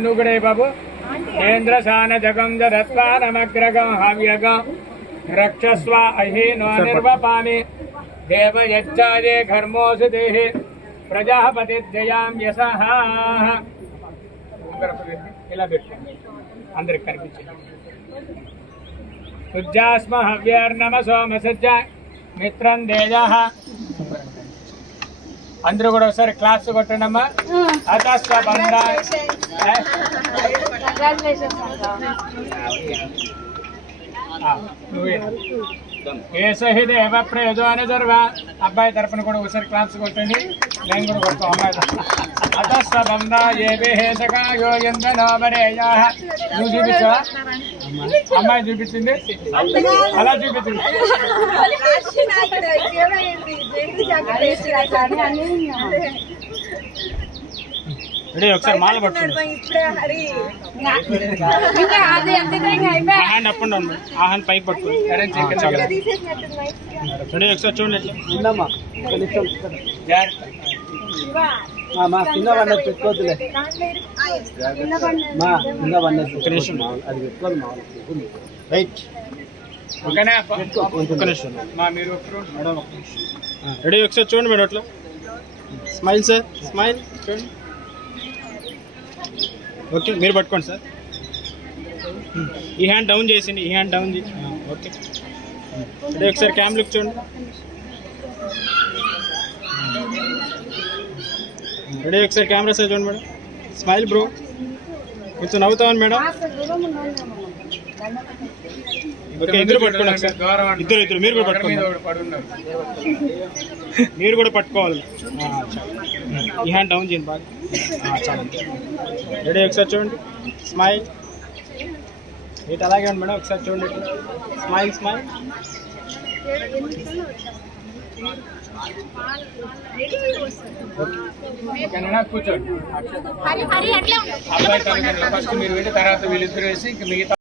नुगड़े बबु केन्द्रसान जगम जदत्वानमग्रगं हव्यगं रक्षस्व अहीनो निर्वपामि देव यज्जाये घर्मोऽसि देहि प्रजापतिर्जयां यशः अंदर सुज्जास्म हव्यर्नम सोमसज्ज मित्रं देयः अंदर కూడా ఒకసారి క్లాస్ కొట్టండమ్మా అతస్వ బంధ కేశహి దేవ ప్రయోజన సర్వ అబ్బాయి తరపున కూడా ఒకసారి క్లాస్ కొట్టండి నేను కూడా కొడతాం అమ్మాయి అతస్వ బంధ ఏవే హేసకాయో యందనోమరేయా నువ్వు చూపించవా అమ్మాయి చూపించింది అలా చూపించింది రెడీ ఒకసారి మాల పట్టుకోండి హ్యాండ్ అప్ అండ్ డౌన్ ఆ హ్యాండ్ పైకి పట్టుకోండి రెడీ ఒకసారి చూడండి మా కింద బండి పెట్టుకోవద్దులే మా కింద బండి ఒక నిమిషం అది పెట్టుకోవాలి మా రైట్ ఓకేనా ఒక నిమిషం మా మీరు రెడీ ఒకసారి చూడండి మేడం అట్లా స్మైల్ సార్ స్మైల్ చూడండి ఓకే మీరు పట్టుకోండి సార్ ఈ హ్యాండ్ డౌన్ చేసింది ఈ హ్యాండ్ డౌన్ చేసి ఓకే రెడీ ఒకసారి క్యామ్ లుక్ చూడండి రెడీ ఒకసారి కెమెరా సార్ చూడండి మేడం స్మైల్ బ్రో కొంచెం నవ్వుతామని మేడం ఓకే ఇద్దరు పట్టుకోండి ఒకసారి ఇద్దరు మీరు కూడా పట్టుకోండి మీరు కూడా పట్టుకోవాలి ఈ హ్యాండ్ డౌన్ చేయండి బాగా చాలా రెడీ ఒకసారి చూడండి స్మైల్ ఇటు అలాగే ఉంది మేడం ఒకసారి చూడండి స్మైల్ స్మైల్ కూర్చోండి అబ్బాయి ఫస్ట్ మీరు వెళ్ళి తర్వాత వీళ్ళిద్దరు వేసి మిగతా